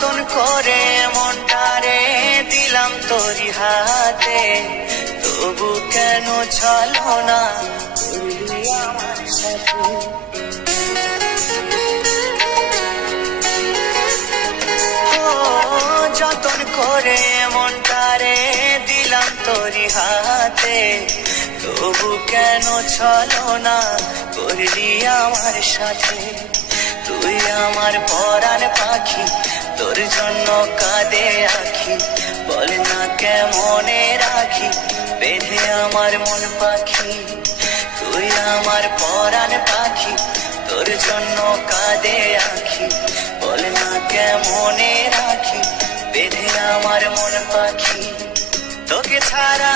যতন করে মনটারে দিলাম তোরি হাতে, তবু কেন চলো না করলি আমার সাথে। যতন করে মনটারে দিলাম তোরি হাতে, তবু কেন চলো না করলি আমার সাথে। তুই আমার পরাণ পাখি, তোর জন্য কাঁদে আখি, বল না কেমনে রাখি বেঁধে আমার মন পাখি। তুই আমার পরাণ পাখি, তোর জন্য কাঁদে আখি, বল না কেমনে রাখি বেঁধে আমার মন পাখি। তোকে ছাড়া